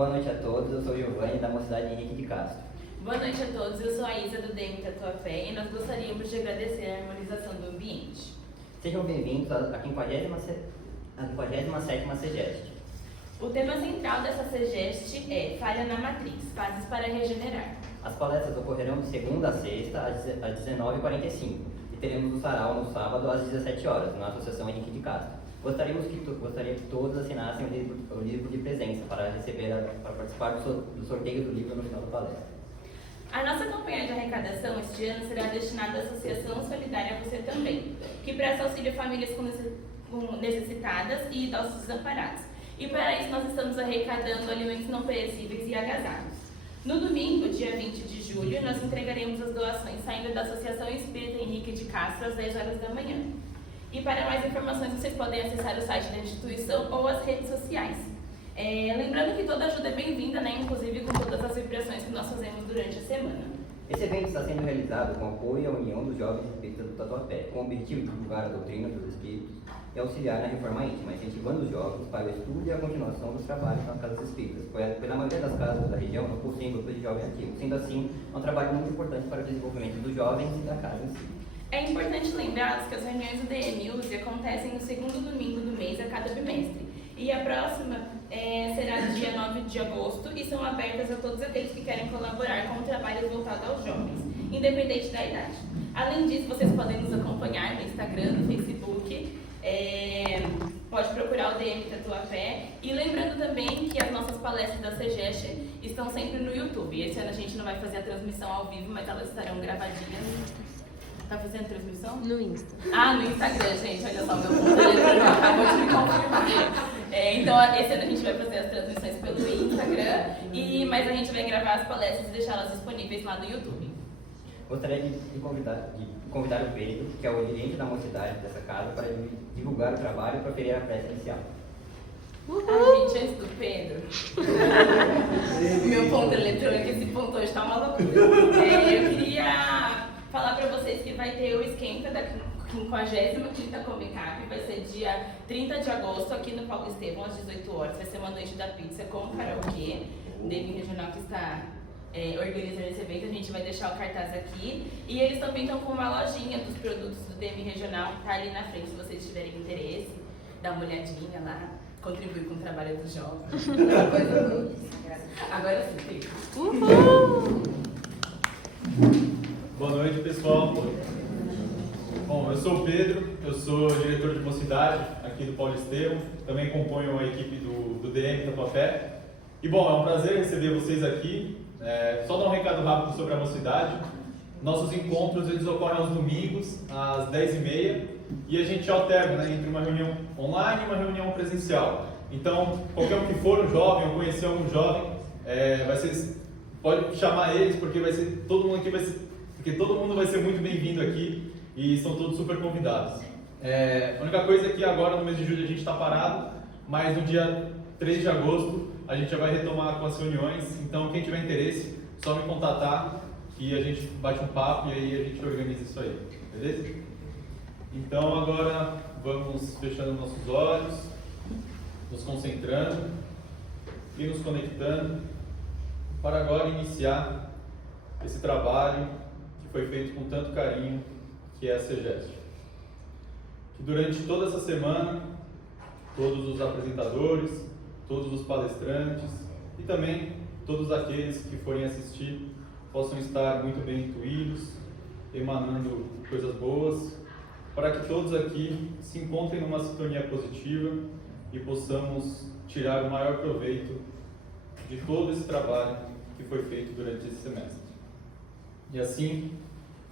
Boa noite a todos, eu sou Giovanni, da Mocidade Henrique de Castro. Boa noite a todos, eu sou a Isa do DM Tatuapé e nós gostaríamos de agradecer a harmonização do ambiente. Sejam bem-vindos à 57ª CEGEST. O tema central dessa CEGEST é Falha na Matriz, Fases para Regenerar. As palestras ocorrerão de segunda a sexta, às 19h45, e teremos o sarau no sábado, às 17 horas, na Associação Henrique de Castro. Gostaria que todos assinassem o livro de presença para participar do sorteio do livro no final da palestra. A nossa campanha de arrecadação este ano será destinada à Associação Solidária Você Também, que presta auxílio a famílias necessitadas e idosos desamparados. E para isso nós estamos arrecadando alimentos não perecíveis e agasalhos. No domingo, dia 20 de julho, nós entregaremos as doações saindo da Associação Espírita Henrique de Castro às 10 horas da manhã. E para mais informações vocês podem acessar o site da instituição ou as redes sociais. Lembrando que toda ajuda é bem-vinda, né? Inclusive com todas as vibrações que nós fazemos durante a semana. Esse evento está sendo realizado com apoio à União dos Jovens Espíritas do Tatuapé, com o objetivo de divulgar a doutrina dos espíritos e auxiliar na reforma íntima, incentivando os jovens para o estudo e a continuação dos trabalhos nas casas espíritas, pois pela maioria das casas da região não possuem grupos de jovens ativos. Sendo assim, é um trabalho muito importante para o desenvolvimento dos jovens e da casa em si. É importante lembrá-los que as reuniões do DMUSE acontecem no segundo domingo do mês a cada bimestre. E a próxima será no dia 9 de agosto e são abertas a todos aqueles que querem colaborar com o trabalho voltado aos jovens, independente da idade. Além disso, vocês podem nos acompanhar no Instagram, no Facebook, pode procurar o DM Tatuapé. E lembrando também que as nossas palestras da CEGEST estão sempre no YouTube. Esse ano a gente não vai fazer a transmissão ao vivo, mas elas estarão gravadinhas. Tá fazendo transmissão? No Insta. Ah, no Instagram, gente. Olha só, meu ponto eletrônico acabou de me confirmar. Então, esse ano a gente vai fazer as transmissões pelo Instagram, mas a gente vai gravar as palestras e deixá-las disponíveis lá no YouTube. Gostaria de convidar o Pedro, que é o dirigente da mocidade dessa casa, para divulgar o trabalho e proferir a prece inicial. Gente, antes do Pedro, meu ponto eletrônico, esse ponto hoje tá uma loucura. Eu queria falar para vocês que vai ter o esquenta da 55ª Comicap, vai ser dia 30 de agosto aqui no Paulo Estevam, às 18 horas. Vai ser uma noite da pizza com karaokê. O DM Regional que está organizando esse evento, a gente vai deixar o cartaz aqui. E eles também estão com uma lojinha dos produtos do DM Regional, tá ali na frente, se vocês tiverem interesse, dá uma olhadinha lá, contribuir com o trabalho dos jovens. Agora sim, Pedro. Uhul! Boa noite, pessoal. Bom, eu sou o Pedro, eu sou diretor de mocidade aqui do Paulo Estevam, também componho a equipe do DM Tatuapé. E bom, é um prazer receber vocês aqui. Só dar um recado rápido sobre a mocidade. Nossos encontros eles ocorrem aos domingos, às 10h30, e a gente alterna, né, entre uma reunião online e uma reunião presencial. Então, qualquer um que for um jovem ou conhecer algum jovem, pode chamar eles, porque todo mundo vai ser muito bem-vindo aqui e são todos super convidados. A única coisa é que agora no mês de julho a gente está parado, mas no dia 3 de agosto a gente já vai retomar com as reuniões, então quem tiver interesse, só me contatar que a gente bate um papo e aí a gente organiza isso aí, beleza? Então agora vamos fechando nossos olhos, nos concentrando e nos conectando para agora iniciar esse trabalho que foi feito com tanto carinho, que é a CEGEST. Que durante toda essa semana, todos os apresentadores, todos os palestrantes e também todos aqueles que forem assistir possam estar muito bem intuídos, emanando coisas boas, para que todos aqui se encontrem numa sintonia positiva e possamos tirar o maior proveito de todo esse trabalho que foi feito durante esse semestre. E assim,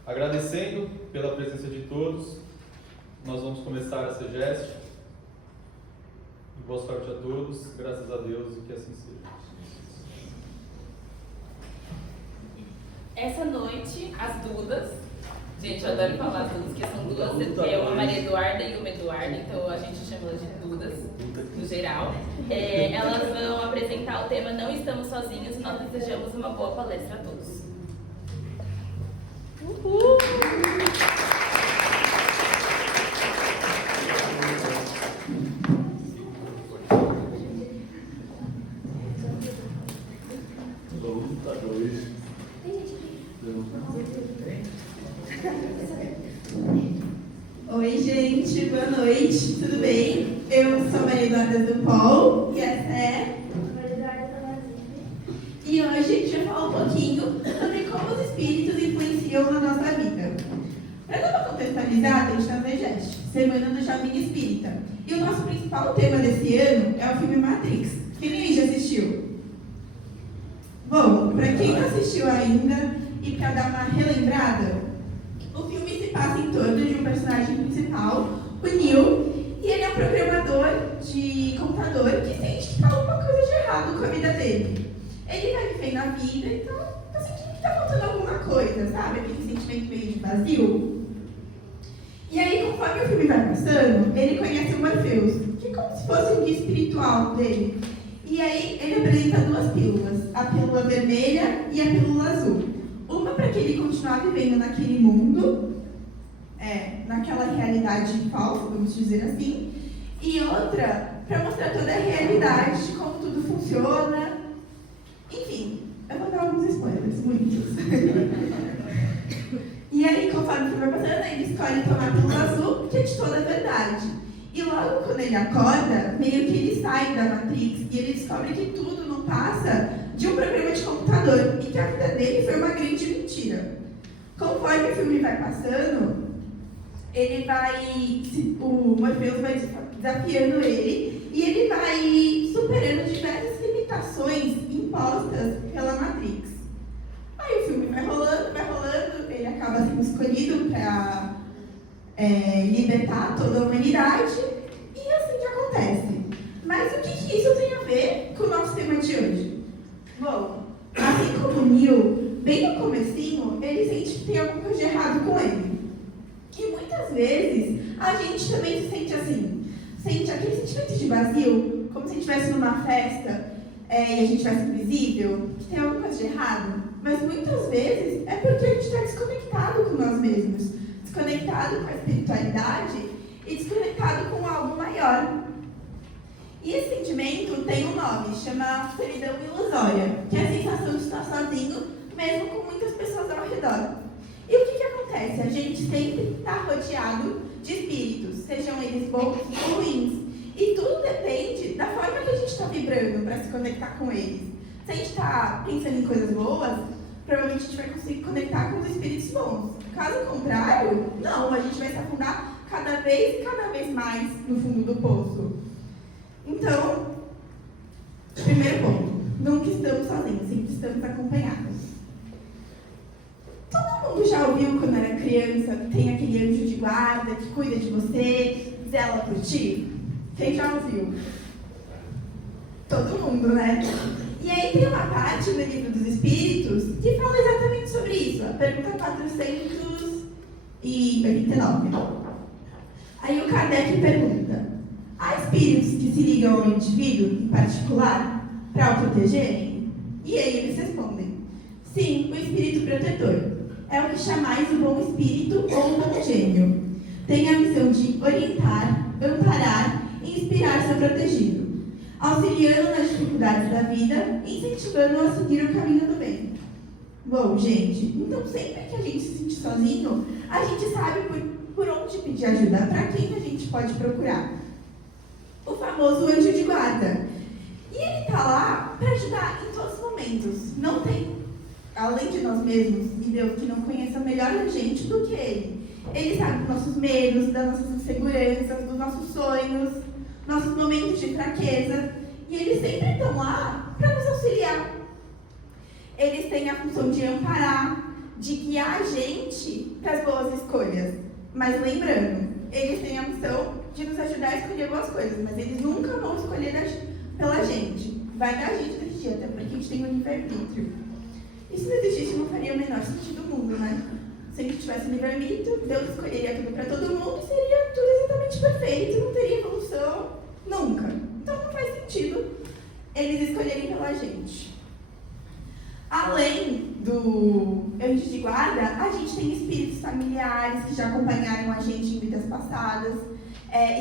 agradecendo pela presença de todos, nós vamos começar a CEGEST. E boa sorte a todos, graças a Deus e que assim seja. Essa noite, as Dudas, gente, eu adoro falar as Dudas, que são duas, uma Maria Eduarda e uma Eduarda, então a gente chama elas de Dudas, no geral. Elas vão apresentar o tema Não Estamos Sozinhos e nós desejamos uma boa palestra a todos. Uhul! Oi, gente, boa noite, tudo bem? Eu sou Maria Eduarda do Paul e essa é Maria Eduarda Tomazini. E hoje a gente vai falar um pouquinho sobre como os espíritos influenciam na nossa vida. Para dar uma contextualizada, a gente está no EGEST, Semana do Jovem Espírita. E o nosso principal tema desse ano é o filme Matrix. Quem aí já assistiu? Bom, para quem não assistiu ainda e para dar uma relembrada, o filme se passa em torno de um personagem principal, o Neo, e ele é um programador de computador que sente que está alguma coisa de errado com a vida dele. Ele vai vivendo a vida e tá sentindo que está faltando alguma coisa, sabe? Aquele sentimento meio de vazio. E aí, conforme o filme vai passando, ele conhece o Morpheus, que é como se fosse um guia espiritual dele. E aí, ele apresenta duas pílulas, a pílula vermelha e a pílula azul. Uma para que ele continuar vivendo naquele mundo, naquela realidade falsa, vamos dizer assim, e outra para mostrar toda a realidade de como tudo funciona. Enfim, eu vou dar alguns spoilers, muitos. E aí, conforme o filme vai passando, ele escolhe tomar a pílula azul, que é de toda a verdade. E logo quando ele acorda, meio que ele sai da Matrix e ele descobre que tudo não passa de um programa de computador e que a vida dele foi uma grande mentira. Conforme o filme vai passando, o Morpheus vai desafiando ele e ele vai superando diversas limitações impostas pela Matrix. Aí o filme vai rolando, ele acaba sendo escolhido para libertar toda a humanidade e assim que acontece. Mas o que isso tem a ver com o nosso tema de hoje? Bom, assim como o Neo, bem no comecinho, ele sente que tem alguma coisa de errado com ele. E muitas vezes a gente também se sente assim, sente aquele sentimento de vazio, como se a gente estivesse numa festa e a gente estivesse invisível, que tem alguma coisa de errado. Mas muitas vezes é porque a gente está desconectado com nós mesmos, desconectado com a espiritualidade e desconectado com algo maior. E esse sentimento tem um nome, chama solidão ilusória, que é a sensação de estar sozinho, mesmo com muitas pessoas ao redor. E o que acontece? A gente sempre está rodeado de espíritos, sejam eles bons ou ruins. E tudo depende da forma que a gente está vibrando para se conectar com eles. Se a gente está pensando em coisas boas, provavelmente a gente vai conseguir conectar com os espíritos bons. Caso contrário, não, a gente vai se afundar cada vez mais no fundo do poço. Então, primeiro ponto, nunca estamos sozinhos, sempre estamos acompanhados. Todo mundo já ouviu quando era criança que tem aquele anjo de guarda que cuida de você, zela por ti? Quem já ouviu? Todo mundo, né? E aí tem uma parte no Livro dos Espíritos que fala exatamente sobre isso, a pergunta 489. Aí o Kardec pergunta: há espíritos que se ligam ao indivíduo em particular para o protegerem? E aí eles respondem: sim, o espírito protetor. É o que chamais o bom espírito ou o bom gênio. Tem a missão de orientar, amparar e inspirar seu protegido, auxiliando nas dificuldades da vida e incentivando a seguir o caminho do bem. Bom, gente, então sempre que a gente se sente sozinho, a gente sabe por onde pedir ajuda, para quem a gente pode procurar. O famoso anjo de guarda. E ele está lá para ajudar em todos os momentos. Não tem, além de nós mesmos e Deus, que não conheça melhor a gente do que ele. Ele sabe dos nossos medos, das nossas inseguranças, dos nossos sonhos, nossos momentos de fraqueza. E eles sempre estão lá para nos auxiliar. Eles têm a função de amparar, de guiar a gente para as boas escolhas. Mas lembrando, eles têm a missão de nos ajudar a escolher boas coisas, mas eles nunca vão escolher pela gente. Vai da gente decidir, até porque a gente tem um livre-arbítrio. E se não existisse, não faria o menor sentido do mundo, né? Se a gente tivesse livre-arbítrio, Deus escolheria tudo para todo mundo e seria tudo exatamente perfeito, não teria evolução, nunca. Então não faz sentido eles escolherem pela gente. Além do anjo de guarda, a gente tem espíritos familiares que já acompanharam a gente em vidas passadas,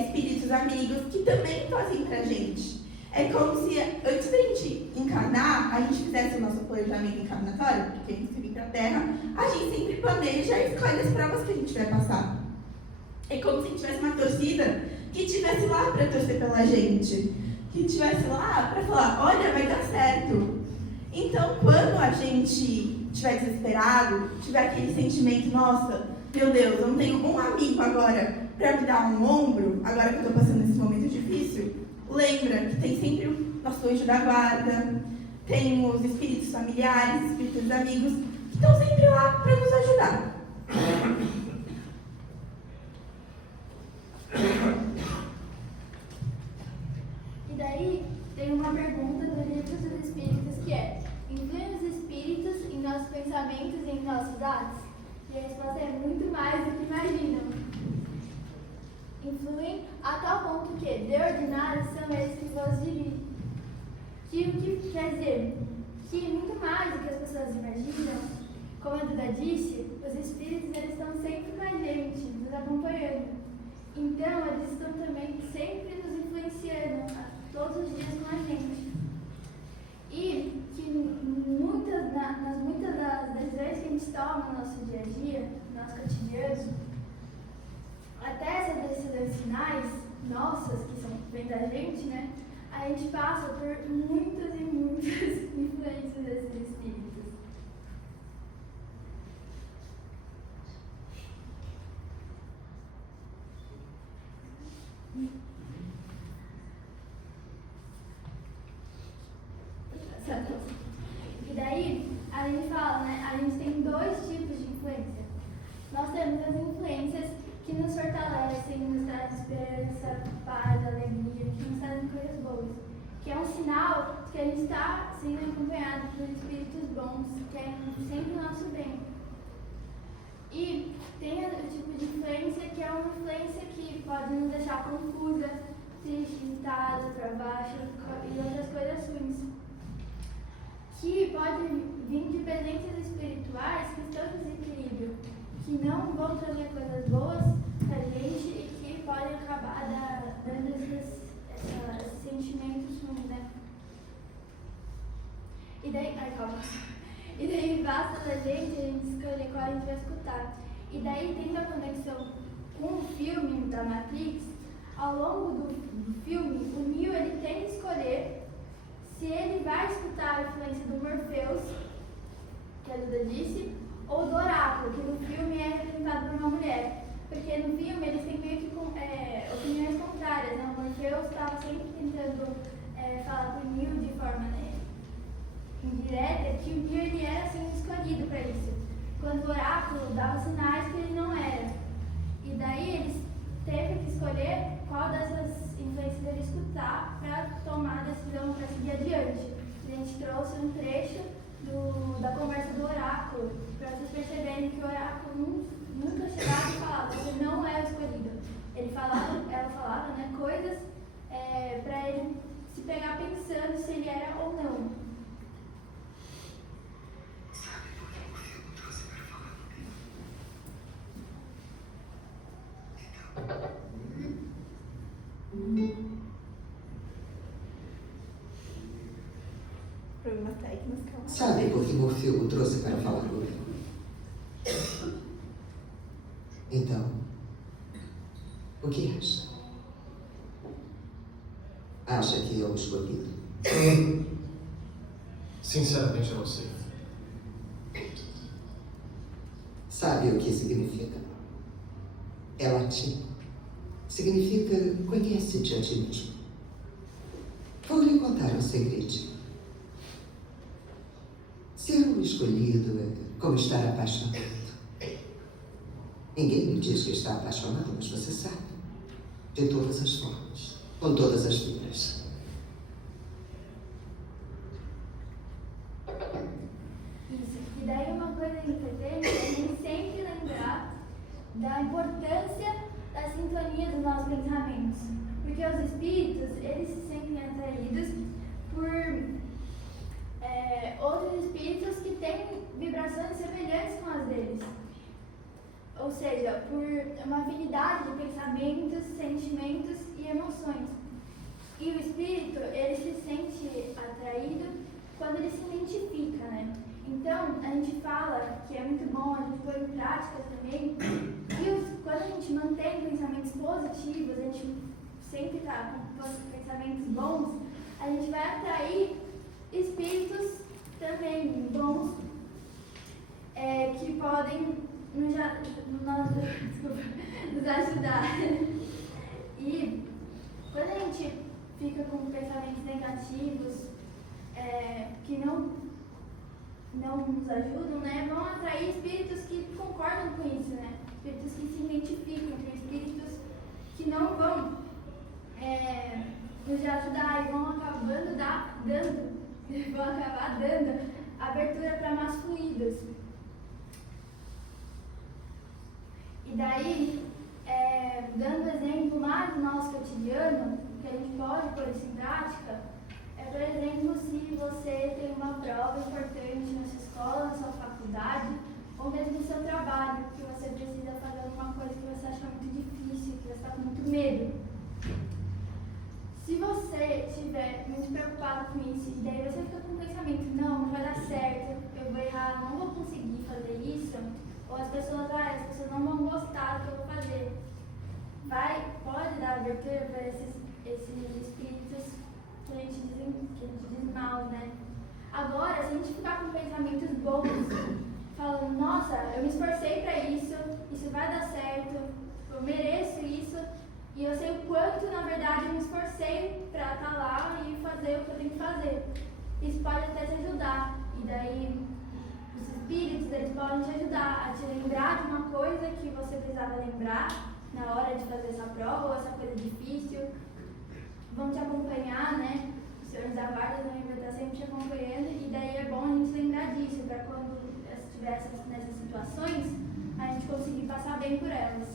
espíritos amigos que também fazem pra gente. É como se antes da gente encarnar, a gente fizesse o nosso planejamento encarnatório, porque antes de vir pra Terra, a gente sempre planeja e escolhe as provas que a gente vai passar. É como se tivesse uma torcida que estivesse lá para torcer pela gente, que estivesse lá para falar, olha, vai dar certo. Então, quando a gente estiver desesperado, tiver aquele sentimento, nossa, meu Deus, eu não tenho um amigo agora para me dar um ombro, agora que eu estou passando esse momento difícil, lembra que tem sempre o nosso anjo da guarda, tem os espíritos familiares, espíritos amigos, que estão sempre lá para nos ajudar. E daí, tem uma pergunta do Livro dos Espíritos que é: influem os espíritos em nossos pensamentos e em nossos atos? E a resposta é muito mais do que imaginam. Influem a tal ponto que, de ordinário, são eles que vos dirigem. Que o que quer dizer? Que muito mais do que as pessoas imaginam, como a Duda disse, os espíritos eles estão sempre com a gente, nos acompanhando. Então, eles estão também sempre nos influenciando todos os dias com a gente. E que nas muitas das decisões que a gente toma no nosso dia a dia, no nosso cotidiano, até essas decisões finais, nossas, que são bem da gente, né? A gente passa por muitas e muitas influências desses espíritos. E daí, a gente fala, né? A gente tem dois tipos de influência. Nós temos as influências que nos fortalecem, nos trazem esperança, paz, alegria, que nos trazem coisas boas. Que é um sinal de que a gente está sendo acompanhado por espíritos bons, que querem sempre o nosso bem. E tem o tipo de influência que é uma influência que pode nos deixar confusa, triste, irritada, para baixo e outras coisas ruins. Que pode vir de presenças espirituais que estão em desequilíbrio, que não vão trazer coisas boas pra gente e que podem acabar dando esses sentimentos ruins, né? E daí basta da gente a gente escolher qual a gente vai escutar. E daí, tendo a conexão com o filme da Matrix, ao longo do filme, o Neo ele tem que escolher se ele vai escutar a influência do Morpheus, que a Duda disse, ou do Oráculo, que no filme é representado por uma mulher. Porque no filme eles têm meio que opiniões contrárias, né? O Morpheus estava sempre tentando falar com o Neo de forma indireta, que o Neo ele era assim escolhido para isso. Quando o Oráculo dava sinais que ele não era. E daí eles teve que escolher qual dessas influências ele escutar para tomar a decisão para seguir adiante. A gente trouxe um trecho da conversa do oráculo, para vocês perceberem que o oráculo nunca chegava e falava, você não é o escolhido. Ela falava, né, coisas para ele se pegar pensando se ele era ou não. Problemas técnicos, calma. Sabe por que Morfeu o trouxe para falar comigo? Então, o que acha? Acha que é o escolhido? Sinceramente, eu não sei. Sabe o que significa? É latim. Significa conhece-te a ti mesmo. Vou lhe contar um segredinho. Ser um escolhido é como estar apaixonado. Ninguém me diz que está apaixonado, mas você sabe. De todas as formas, com todas as fibras. Isso. E daí uma coisa importante é a gente sempre lembrar da importância da sintonia dos nossos pensamentos. Porque os espíritos, eles se sentem atraídos por outros espíritos que têm vibrações semelhantes com as deles. Ou seja, por uma afinidade de pensamentos, sentimentos e emoções. E o espírito, ele se sente atraído quando ele se identifica, né? Então, a gente fala que é muito bom, a gente põe em prática também, que quando a gente mantém pensamentos positivos, a gente sempre está com pensamentos bons, a gente vai atrair espíritos também bons que podem nos ajudar. E quando a gente fica com pensamentos negativos que não nos ajudam, né, vão atrair espíritos que concordam com isso, né? Espíritos que se identificam, espíritos que não vão nos ajudar e vão acabar dando abertura para más fluidos. E daí, dando exemplo mais do nosso cotidiano, que a gente pode pôr isso em prática, por exemplo, se você tem uma prova importante na sua escola, na sua faculdade, ou mesmo no seu trabalho, que você precisa fazer alguma coisa que você acha muito difícil, que você está com muito medo. Se você estiver muito preocupado com isso, e daí você fica com o pensamento, não vai dar certo, eu vou errar, não vou conseguir fazer isso, ou as pessoas não vão gostar do que eu vou fazer, pode dar abertura para esses espíritos que a gente diz mal, né? Agora, se a gente ficar com pensamentos bons, falando, nossa, eu me esforcei para isso vai dar certo, eu mereço isso, e eu sei o quanto, na verdade, eu me esforcei para estar lá e fazer o que eu tenho que fazer. Isso pode até te ajudar, e daí os espíritos, eles podem te ajudar a te lembrar de uma coisa que você precisava lembrar na hora de fazer essa prova ou essa coisa difícil. Vão te acompanhar, né? Os senhores da guarda também vão estar sempre te acompanhando, e daí é bom a gente lembrar disso, para quando estiver nessas situações, a gente conseguir passar bem por elas.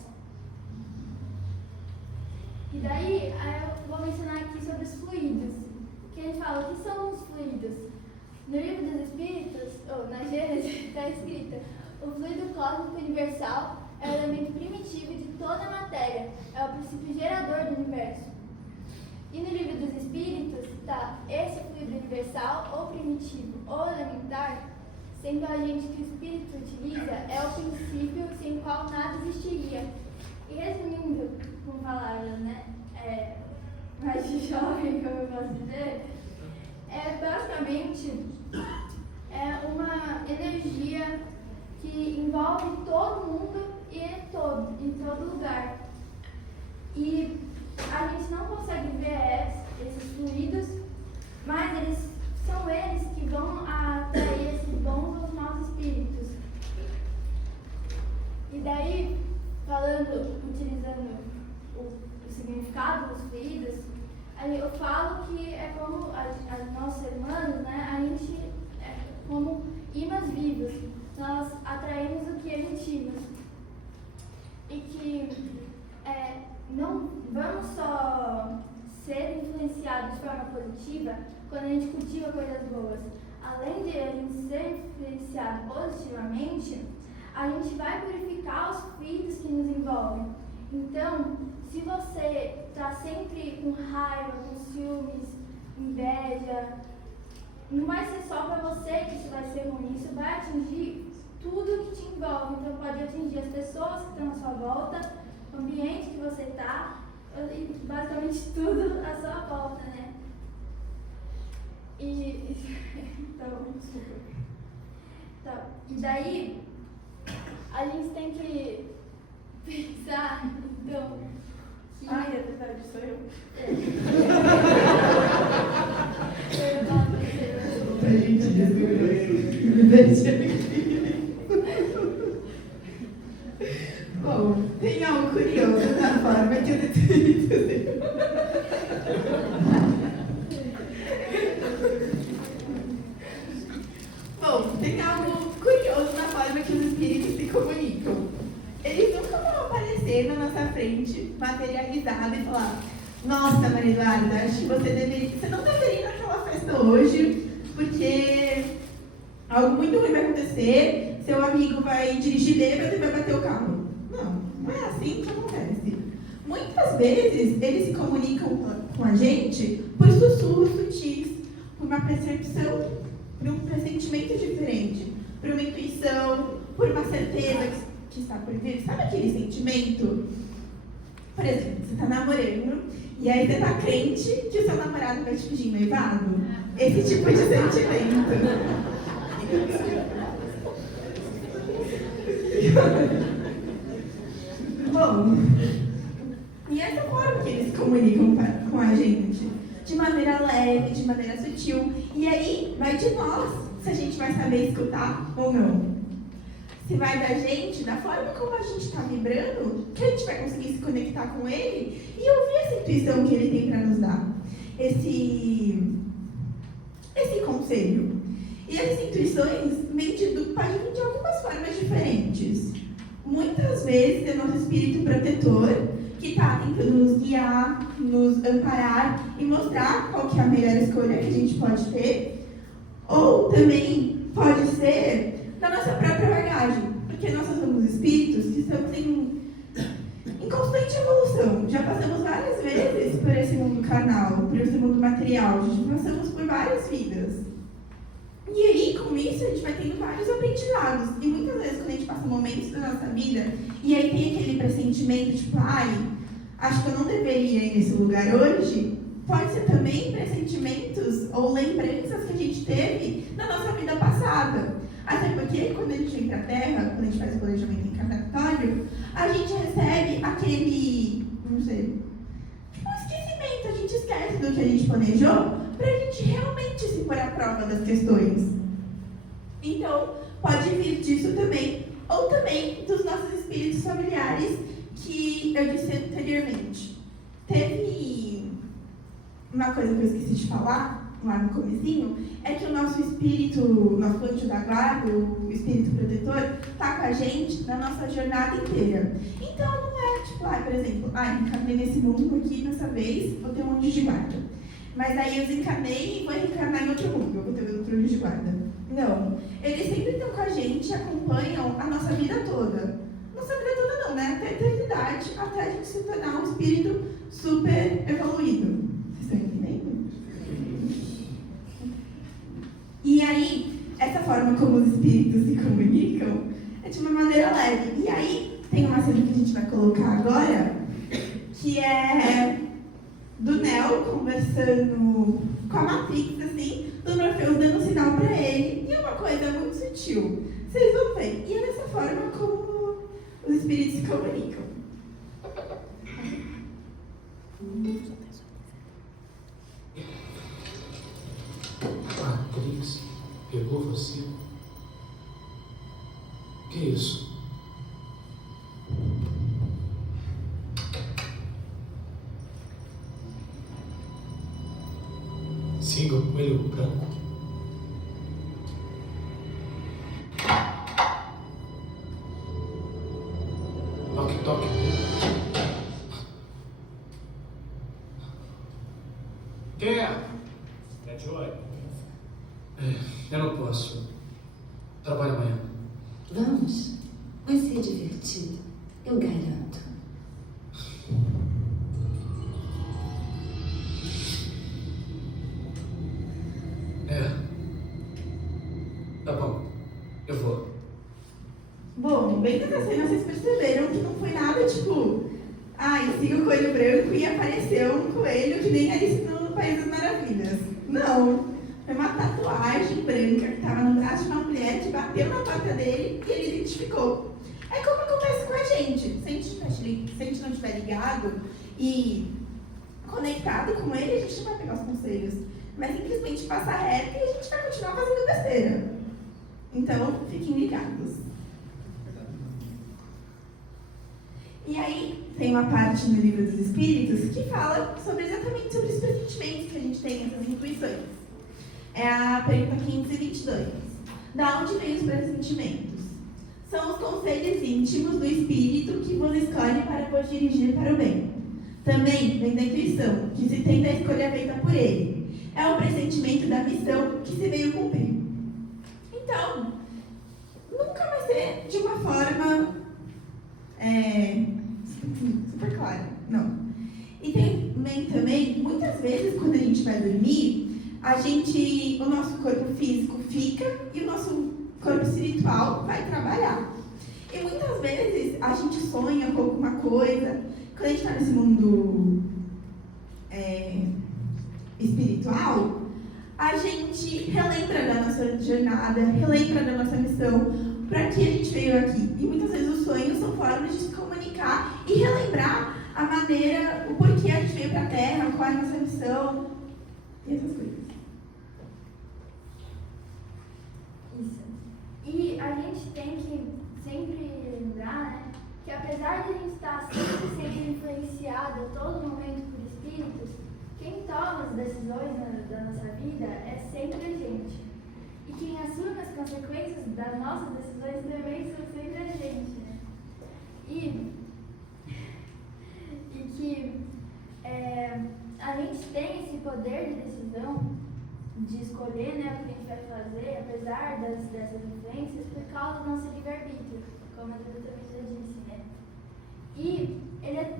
E daí, eu vou mencionar aqui sobre os fluidos, que a gente fala, o que são os fluidos? No livro dos Espíritos, ou na Gênesis, está escrito, o fluido cósmico universal é o elemento primitivo de toda a matéria, é o princípio gerador do universo. E no livro dos Espíritos está esse fluido universal, ou primitivo, ou elementar, sendo o agente que o Espírito utiliza, é o princípio sem o qual nada existiria. E resumindo com palavras, né, mais de jovem, como eu posso dizer, basicamente uma energia que envolve todo mundo e em todo lugar. E a gente não consegue ver esses fluidos, mas são eles que vão atrair esses bons ou maus espíritos. E daí, utilizando o significado dos fluidos, eu falo que é como nós seres humanos, né, a gente é como ímãs vivos. Nós atraímos o que emitimos. E que não vamos só ser influenciados de forma positiva quando a gente cultiva coisas boas. Além de a gente ser influenciado positivamente, a gente vai purificar os fluidos que nos envolvem. Então, se você está sempre com raiva, com ciúmes, inveja, não vai ser só para você que isso vai ser ruim, isso vai atingir tudo que te envolve. Então, pode atingir as pessoas que estão à sua volta, o ambiente que você está, e basicamente tudo à sua volta, né? E daí, a gente tem que pensar, então, que... Ai, é verdade, sou eu. A gente Bom, tem algo curioso na forma que os espíritos Bom, tem algo curioso na forma que os espíritos se comunicam. Eles nunca vão aparecer na nossa frente, materializado e falar: nossa, Maria Eduarda, acho que você não deveria ir naquela festa hoje, porque algo muito ruim vai acontecer, seu amigo vai dirigir bêbado e vai bater o carro. Não é assim que acontece. Muitas vezes eles se comunicam com a gente por sussurros sutis, por uma percepção, por um pressentimento diferente, por uma intuição, por uma certeza que está por vir. Sabe aquele sentimento Por exemplo, você tá namorando e aí você tá crente que o seu namorado vai te pedir em noivado. Esse tipo de sentimento. Bom, e essa forma que eles se comunicam com a gente, de maneira leve, de maneira sutil. E aí, vai de nós, se a gente vai saber escutar ou não. Se vai da gente, da forma como a gente está vibrando, que a gente vai conseguir se conectar com ele e ouvir essa intuição que ele tem para nos dar. Esse conselho. E essas intuições podem vir de algumas formas diferentes. Muitas vezes é nosso espírito protetor que está tentando nos guiar, nos amparar e mostrar qual que é a melhor escolha que a gente pode ter. Ou também pode ser da nossa própria bagagem, porque nós somos espíritos que estamos em constante evolução. Já passamos várias vezes por esse mundo carnal, por esse mundo material, já passamos por várias vidas. E aí, com isso, a gente vai tendo vários aprendizados. E muitas vezes, quando a gente passa momentos da nossa vida, e aí tem aquele pressentimento, tipo, acho que eu não deveria ir nesse lugar hoje, pode ser também pressentimentos ou lembranças que a gente teve na nossa vida passada. Até porque, quando a gente vem para a Terra, quando a gente faz o planejamento encarnatório, a gente recebe aquele, não sei, tipo um esquecimento. A gente esquece do que a gente planejou para a gente realmente se pôr à prova das questões. Então, pode vir disso também. Ou também dos nossos espíritos familiares, que eu disse anteriormente. Teve uma coisa que eu esqueci de falar lá no comecinho, é que o nosso espírito, nosso anjo da guarda, o espírito protetor, está com a gente na nossa jornada inteira. Então não é tipo, por exemplo, encarnei nesse mundo aqui dessa vez, vou ter um anjo de guarda. Mas aí eu desencarnei e vou reencarnar em outro mundo, eu vou ter outro anjo de guarda. Não. Eles sempre estão com a gente, acompanham a nossa vida toda. Nossa vida toda não, né? Até a eternidade, até a gente se tornar um espírito super evoluído. Vocês estão entendendo? E aí, essa forma como os espíritos se comunicam é de uma maneira leve. E aí, tem uma cena que a gente vai colocar agora, que é do Neo conversando com a Matrix, assim, do Morpheus dando sinal pra ele. E é uma coisa muito sutil. Vocês vão ver. E é dessa forma como os espíritos se comunicam. A Matrix pegou você? Que é isso? Siga o coelho branco. Toque, toque. Quem é? É Joy. Eu não posso. Trabalho amanhã. Vamos. Vai ser divertido. Eu garanto. Tá bom. Eu vou. Bom, bem nessa cena vocês perceberam que não foi nada tipo, siga o coelho branco e apareceu um coelho que nem Alice no País das Maravilhas. Não. Foi uma tatuagem branca que estava no braço de uma mulher que bateu na porta dele e ele identificou. É como acontece com a gente. Se a gente não estiver ligado e conectado com ele, a gente não vai pegar os conselhos. Vai simplesmente passar reto e a gente vai continuar fazendo besteira. Então, fiquem ligados. E aí, tem uma parte no Livro dos Espíritos que fala exatamente sobre os pressentimentos que a gente tem, essas intuições. É a pergunta 522. Da onde vêm os pressentimentos? São os conselhos íntimos do espírito que vos escolhe para vos dirigir para o bem. Também vem da intuição, que se tem da escolha feita por ele. É o pressentimento da missão que se veio cumprir. Então, nunca vai ser de uma forma super clara. Não. E tem também, muitas vezes, quando a gente vai dormir, o nosso corpo físico fica e o nosso corpo espiritual vai trabalhar. E muitas vezes a gente sonha com alguma coisa quando a gente está nesse mundo espiritual, a gente relembra da nossa jornada, relembra da nossa missão, para que a gente veio aqui. E muitas vezes os sonhos são formas de se comunicar e relembrar a maneira, o porquê a gente veio para a Terra, qual é a nossa missão, e essas coisas. Isso. E a gente tem que sempre lembrar, né, que apesar de a gente estar sempre sendo influenciado a todo momento por espíritos, quem toma as decisões da nossa vida é sempre a gente. E quem assume as consequências das nossas decisões também são sempre a gente, né? E que a gente tem esse poder de decisão, de escolher, né, o que a gente vai fazer, apesar dessas influências, por causa do nosso livre-arbítrio, como a Duda também já disse, né? E ele é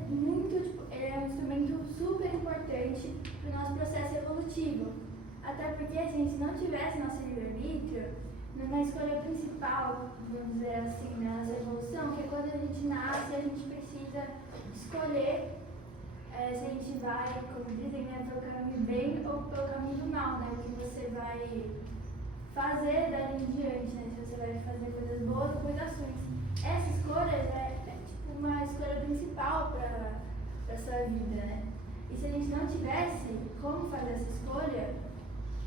ele é um instrumento super importante para o nosso processo evolutivo. Até porque se a gente não tivesse nosso livre-arbítrio, numa escolha principal, vamos dizer assim, na nossa evolução, que é quando a gente nasce, a gente precisa escolher se a gente vai, como dizem, né, pelo caminho bem ou pelo caminho do mal, né? O que você vai fazer dali em diante, né? Se você vai fazer coisas boas ou coisas ruins. Essa escolha é tipo uma escolha principal para a sua vida, né? E se a gente não tivesse como fazer essa escolha,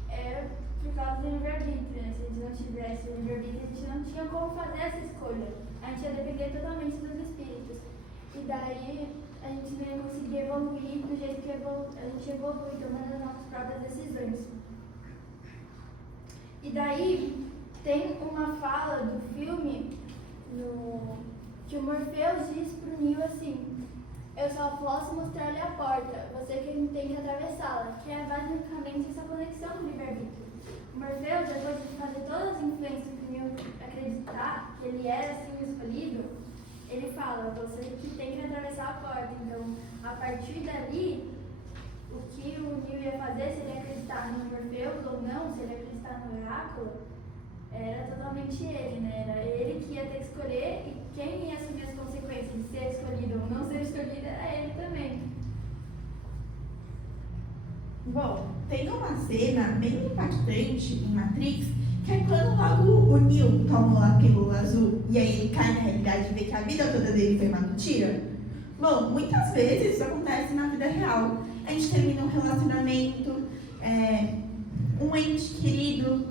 é por causa do livre-arbítrio, né? Se a gente não tivesse o livre-arbítrio, a gente não tinha como fazer essa escolha. A gente ia depender totalmente dos espíritos. E daí a gente não ia conseguir evoluir do jeito que a gente evolui, tomando as nossas próprias decisões. E daí tem uma fala do filme que o Morpheus diz pro Neo assim: eu só posso mostrar-lhe a porta, você que tem que atravessá-la, que é basicamente essa conexão com o livre-arbítrio. O Morpheus, depois de fazer todas as influências do Neo acreditar que ele era assim o escolhido, ele fala: você que tem que atravessar a porta. Então, a partir dali, o que o Neo ia fazer, se ele acreditar no Morpheus ou não, se ele acreditar no oráculo, era totalmente ele, né? Era ele que ia ter que escolher, e quem ia assumir as consequências de ser escolhido ou não ser escolhido era ele também. Bom, tem uma cena bem impactante em Matrix, que é quando logo o Neo toma a pílula azul e aí ele cai na realidade e vê que a vida toda dele foi uma mentira. Bom, muitas vezes isso acontece na vida real. A gente termina um relacionamento, um ente querido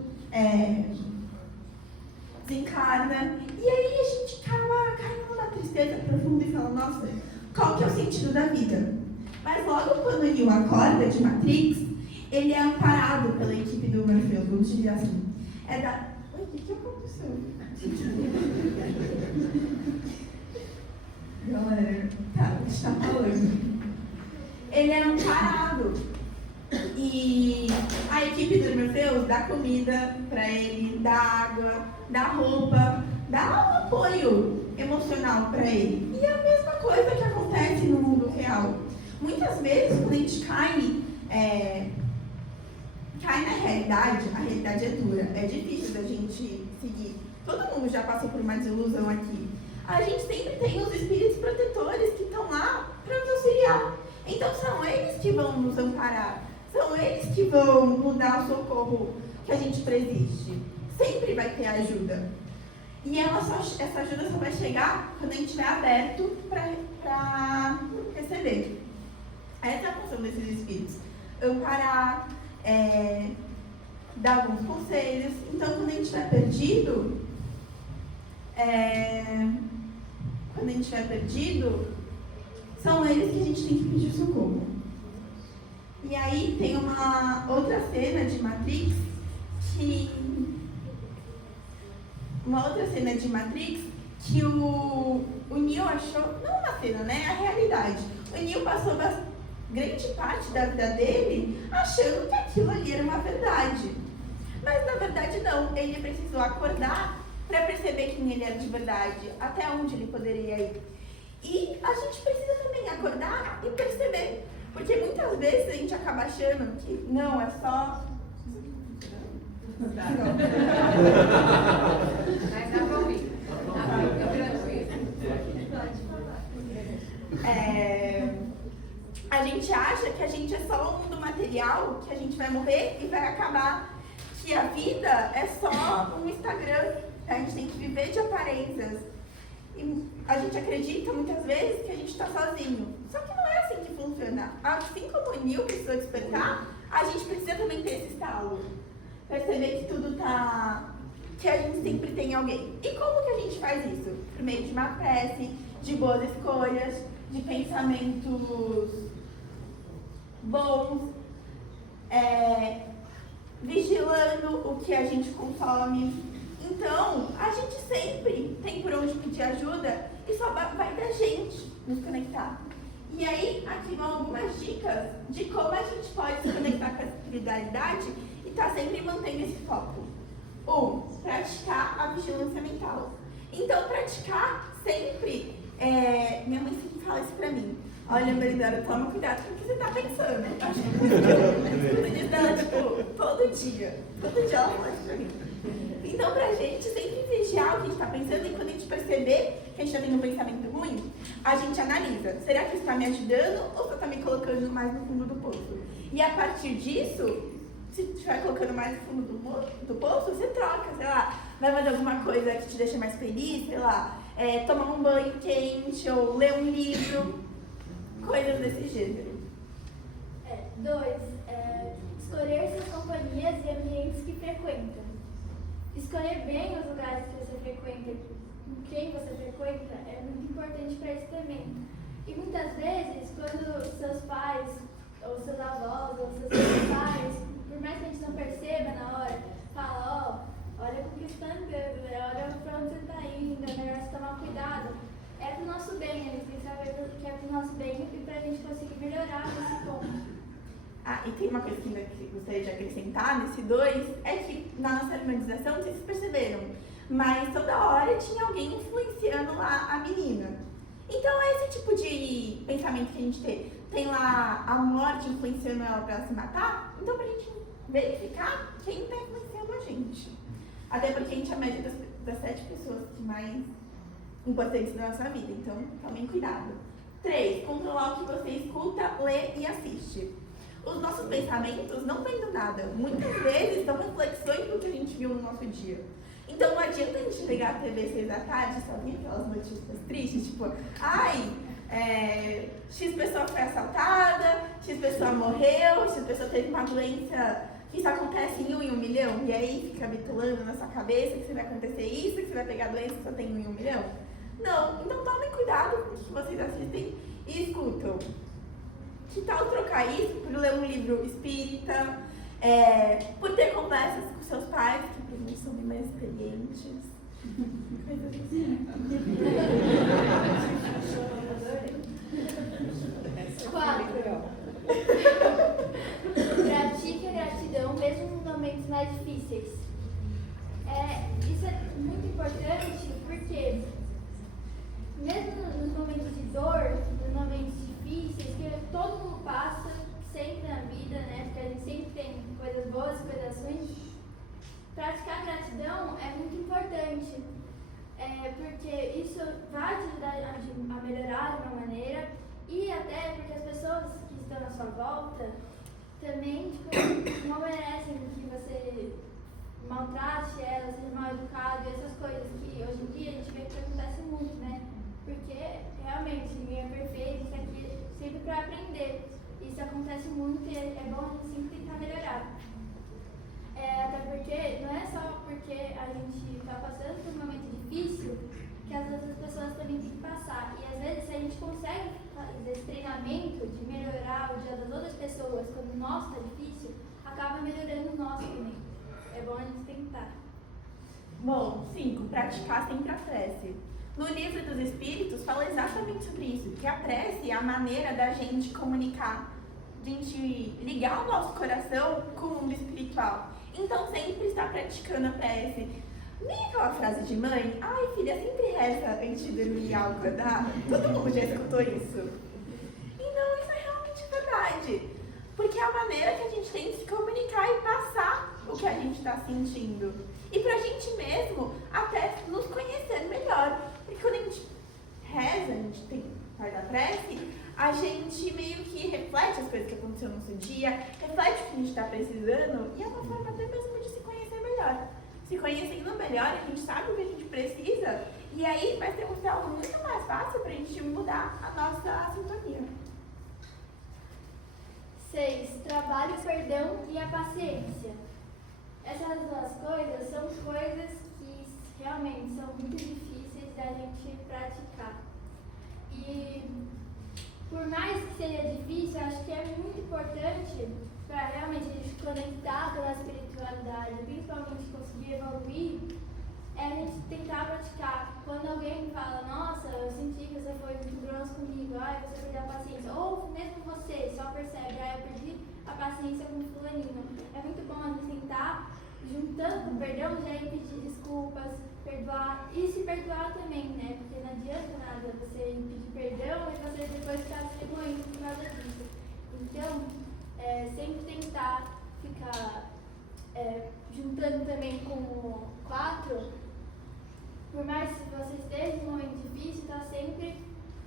desencarna, e aí a gente cai numa tristeza profunda e fala: nossa, qual que é o sentido da vida? Mas logo quando o Neo acorda de Matrix, ele é amparado pela equipe do Morpheus, vamos dizer assim. Oi, o que aconteceu? Galera, tá, a gente tá falando. Ele é amparado. E a equipe do Morpheus dá comida pra ele, dá água, dá roupa, dá um apoio emocional pra ele. E é a mesma coisa que acontece no mundo real. Muitas vezes, quando a gente cai na realidade, a realidade é dura, é difícil da gente seguir. Todo mundo já passou por uma desilusão aqui. A gente sempre tem os espíritos protetores que estão lá para nos auxiliar. Então são eles que vão nos amparar, são eles que vão nos dar o socorro que a gente precise. Sempre vai ter ajuda. E essa ajuda só vai chegar quando a gente estiver aberto para receber. Essa é a função desses espíritos. Amparar, dar alguns conselhos. Então, quando a gente estiver perdido, são eles que a gente tem que pedir socorro. E aí tem uma outra cena de Matrix que o Neo achou, não uma cena, né? A realidade. O Neo passou grande parte da vida dele achando que aquilo ali era uma verdade. Mas na verdade não, ele precisou acordar para perceber quem ele era de verdade, até onde ele poderia ir. E a gente precisa também acordar e perceber, porque muitas vezes a gente acaba achando que não, é só... Mas dá pra ouvir. A gente acha que a gente é só um mundo material, que a gente vai morrer e vai acabar. Que a vida é só um Instagram, a gente tem que viver de aparências. E a gente acredita muitas vezes que a gente está sozinho. Só que não é assim que funciona. Assim como o Neil precisou despertar, a gente precisa também ter esse estalo. Perceber que tudo tá... que a gente sempre tem alguém. E como que a gente faz isso? Por meio de uma prece, de boas escolhas, de pensamentos bons, vigilando o que a gente consome. Então, a gente sempre tem por onde pedir ajuda e só vai da gente nos conectar. E aí, aqui vão algumas dicas de como a gente pode se conectar com a espiritualidade e estar sempre mantendo esse foco. 1. Praticar a vigilância mental. Então, praticar sempre... minha mãe sempre fala isso pra mim. Olha, Meridora, toma cuidado com o que você tá pensando. Eu acho que isso dela, tipo, todo dia. Todo dia ela fala isso pra mim. Então, pra gente sempre vigiar o que a gente tá pensando e quando a gente perceber que a gente tá tendo um pensamento ruim, a gente analisa. Será que isso tá me ajudando ou só tá me colocando mais no fundo do poço? E a partir disso, se estiver colocando mais no fundo do poço, você troca, sei lá, vai fazer alguma coisa que te deixa mais feliz, sei lá, tomar um banho quente ou ler um livro, coisas desse gênero. 2. Escolher suas companhias e ambientes que frequenta. Escolher bem os lugares que você frequenta, com quem você frequenta, é muito importante para isso também. E muitas vezes, quando seus pais, ou seus avós, ou seus pais, por mais que a gente não perceba na hora, fala, olha com que você está andando, olha para onde você está indo, é melhor você tomar cuidado. É pro nosso bem, eles têm que saber que é pro nosso bem e pra gente conseguir melhorar nesse ponto. E tem uma coisa que eu gostaria de acrescentar nesse 2, é que na nossa harmonização, vocês perceberam, mas toda hora tinha alguém influenciando lá a menina. Então é esse tipo de pensamento que a gente tem. Tem lá a morte influenciando ela pra ela se matar, então pra gente verificar quem tá influenciando a gente. Até porque a gente é a média das 7 pessoas que mais importantes da nossa vida, então tomem cuidado. 3. Controlar o que você escuta, lê e assiste. Os nossos pensamentos não vêm do nada. Muitas vezes são reflexões do que a gente viu no nosso dia. Então não adianta a gente pegar a TV 6 da tarde e só vir aquelas notícias tristes, tipo, X pessoa foi assaltada, X pessoa morreu, X pessoa teve uma doença, que isso acontece em 1 milhão, e aí fica bitulando na sua cabeça que você vai acontecer isso, que você vai pegar a doença que só tem 1 milhão. Não, então tomem cuidado com o que vocês assistem e escutam. Que tal trocar isso por ler um livro espírita, por ter conversas com seus pais, que por mim são bem mais experientes. Coisas assim. 4. Pratique a gratidão mesmo nos momentos mais difíceis. Isso é muito importante porque mesmo nos momentos de dor, nos momentos difíceis, que todo mundo passa sempre na vida, né? Porque a gente sempre tem coisas boas, coisas ruins. Praticar a gratidão é muito importante, porque isso vai te ajudar a melhorar de uma maneira e até porque as pessoas que estão à sua volta também não merecem que você maltrate elas, seja mal educado e essas coisas que hoje em dia a gente vê que acontece muito, né? Porque realmente ninguém é perfeito, isso aqui é sempre para aprender. Isso acontece muito e é bom a gente sempre tentar melhorar. Até porque não é só porque a gente está passando por um momento difícil que as outras pessoas também têm que passar. E às vezes, se a gente consegue fazer esse treinamento de melhorar o dia das outras pessoas quando o nosso está difícil, acaba melhorando o nosso também. É bom a gente tentar. Bom, 5. Praticar sempre a prece. No livro dos Espíritos fala exatamente sobre isso, que a prece é a maneira da gente comunicar, de a gente ligar o nosso coração com o mundo espiritual. Então sempre está praticando a prece. Nem aquela frase de mãe, ai filha, sempre reza antes de dormir ao acordar. Todo mundo já escutou isso. Então isso é realmente verdade. Porque é a maneira que a gente tem de se comunicar e passar o que a gente está sentindo. E pra gente mesmo até nos conhecer melhor. Porque quando a gente reza, a gente tem faz a prece, a gente meio que reflete as coisas que aconteceram no seu dia, reflete o que a gente está precisando e é uma forma até mesmo de se conhecer melhor. Se conhecendo melhor, a gente sabe o que a gente precisa e aí vai ser um sinal muito mais fácil para a gente mudar a nossa sintonia. 6. Trabalho, perdão e a paciência. Essas duas coisas são coisas que realmente são muito difíceis da gente praticar. E por mais que seja difícil, eu acho que é muito importante para realmente a gente conectar com a espiritualidade, principalmente conseguir evoluir, é a gente tentar praticar. Quando alguém fala, nossa, eu senti que você foi muito grosso comigo, você perdeu a paciência, ou mesmo você só percebe, eu perdi a paciência com o fulaninho. É muito bom a gente tentar, juntando o perdão, já ir pedir desculpas, perdoar, e se perdoar também, né? Porque não adianta nada você pedir perdão e você depois ficar se remoendo por causa disso. Então, sempre tentar ficar juntando também com o 4, por mais que você esteja em um momento difícil, tá sempre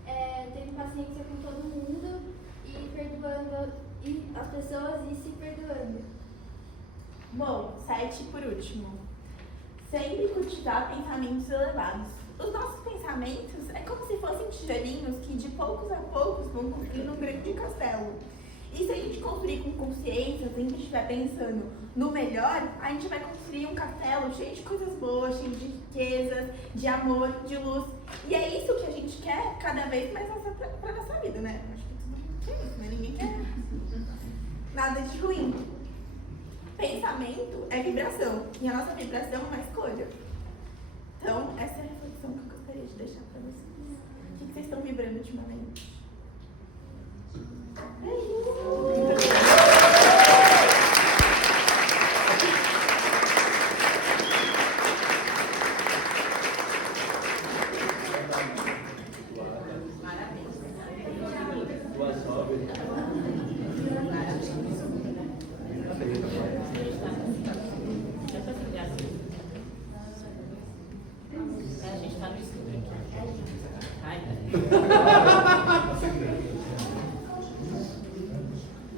tendo paciência com todo mundo e perdoando as pessoas e se perdoando. Bom, 7 por último. Sempre cultivar pensamentos elevados. Os nossos pensamentos é como se fossem tijolinhos que de poucos a poucos vão construindo um grande castelo. E se a gente construir com consciência, se a gente estiver pensando no melhor, a gente vai construir um castelo cheio de coisas boas, cheio de riquezas, de amor, de luz. E é isso que a gente quer cada vez mais para nossa vida, né? Acho que todo mundo quer isso, né? Ninguém quer nada de ruim. Pensamento é vibração, e a nossa vibração é uma escolha. Então, essa é a reflexão que eu gostaria de deixar para vocês. O que vocês estão vibrando ultimamente? É isso. A gente tá no estúdio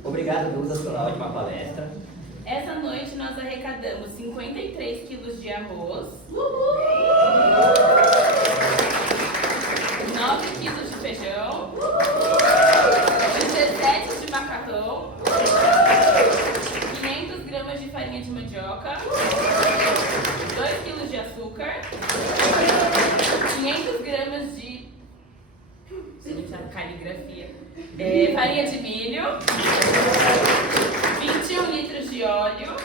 Obrigado, Duda, pela ótima palestra. Essa noite nós arrecadamos 53 quilos de arroz, 9 quilos de feijão, 17 de macarrão, 500 gramas de farinha de mandioca, 2 quilos de açúcar, 500 gramas de caligrafia, farinha de milho, 21 litros de óleo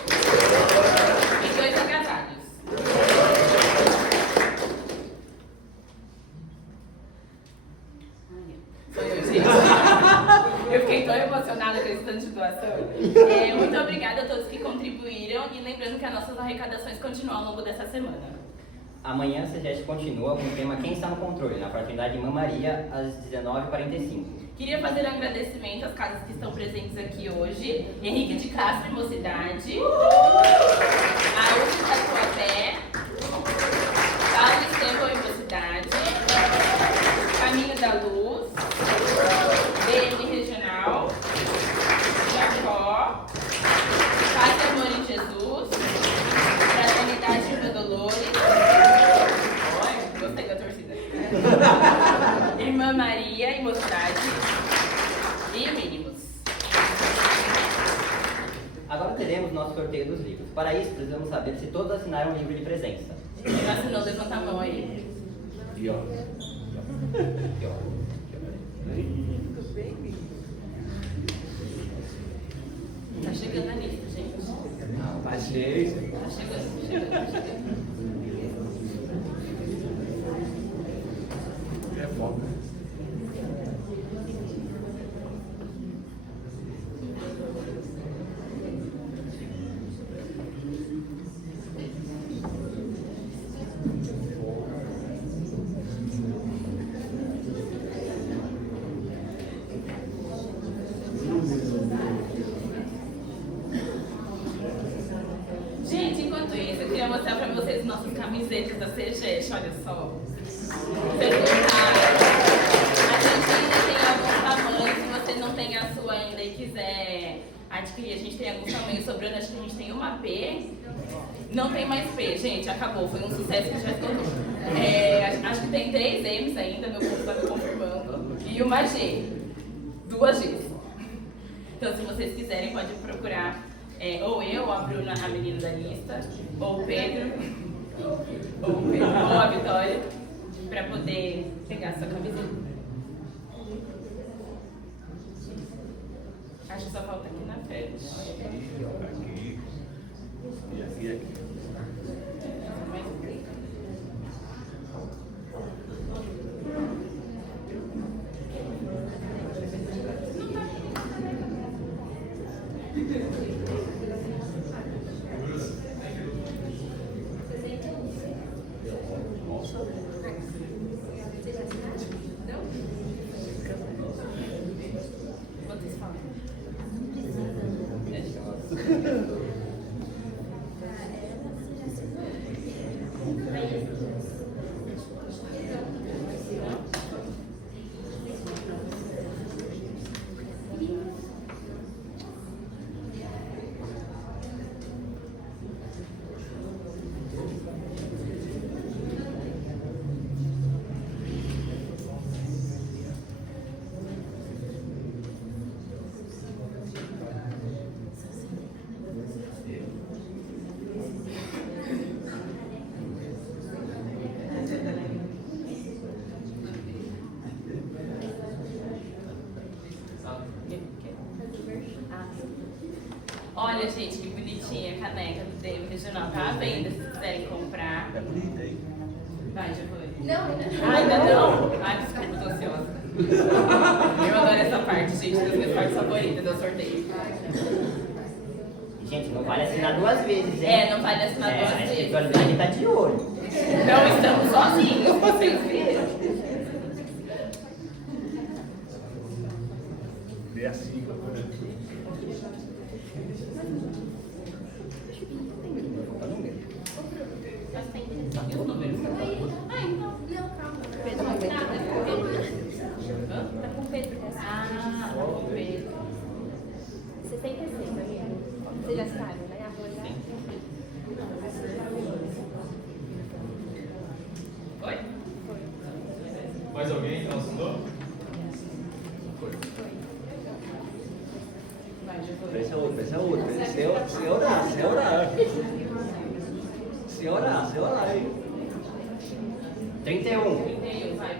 e 2 agasalhos. Sou eu, gente. Eu fiquei tão emocionada com esse tanto de doação. Muito obrigada a todos que contribuíram e lembrando que as nossas arrecadações continuam ao longo dessa semana. Amanhã a CGEST continua com o tema Quem está no controle, na fraternidade Irmã Maria, às 19h45. Queria fazer um agradecimento às casas que estão presentes aqui hoje. Henrique de Castro e Mocidade, a UF Tatuapé, Paulo Estevão e Mocidade, Caminho da Luz, DM Regional, Jacó, Paz e Amor em Jesus, Fraternidade Irmã Dolores, gostei da torcida, Irmã Maria e Mocidade e Mínimos. Agora teremos nosso sorteio dos livros. Para isso, precisamos saber se todos assinaram o livro de presença. Quem não assinou, levanta a mão aí. Aqui, ó. Aqui, ó. Tá chegando a lista, gente. Não, Achei. Tá chegando. É foda. Gente, enquanto isso, eu queria mostrar pra vocês nossas camisetas da CGEST, olha só. Vocês gostaram? A gente tem a sua ainda e quiser adquirir, a gente tem alguns tamanhos sobrando, acho que a gente tem uma P. Não tem mais P, gente, acabou, foi um sucesso que já esgotou. Acho que tem 3 M's ainda, meu povo está me confirmando, e uma G, 2 Gs. Então, se vocês quiserem, pode procurar ou eu, ou a Bruna, a menina da lista, ou o Pedro, ou a Vitória, para poder pegar a sua camiseta. Acho que só falta aqui na frente. Aqui. E aqui. Mais um pouquinho. Quantos faltam? Olha, gente, que bonitinha a caneca do DM Regional. Tá à venda, se quiserem comprar. É bonita, hein? Vai, já foi. Não, ainda não. Ah, ainda não? Ai, desculpa, tô ansiosa. Eu adoro essa parte, gente, das minhas partes favoritas do sorteio. Gente, não vale assinar 2 vezes, hein? Não vale assinar 2 A vezes. espiritualidade tá de olho. Não estamos sozinhos, vocês viram? É assim, E os números? Ah, então. Não, calma. Pedro, tá com o Pedro. Ah, tá com o Pedro. 66, amiga. Você já sabe, né? Foi? Mais alguém não assinou? Vai, já foi. Esse é outro. Se orar. Se orar, hein? 31. 31, vai,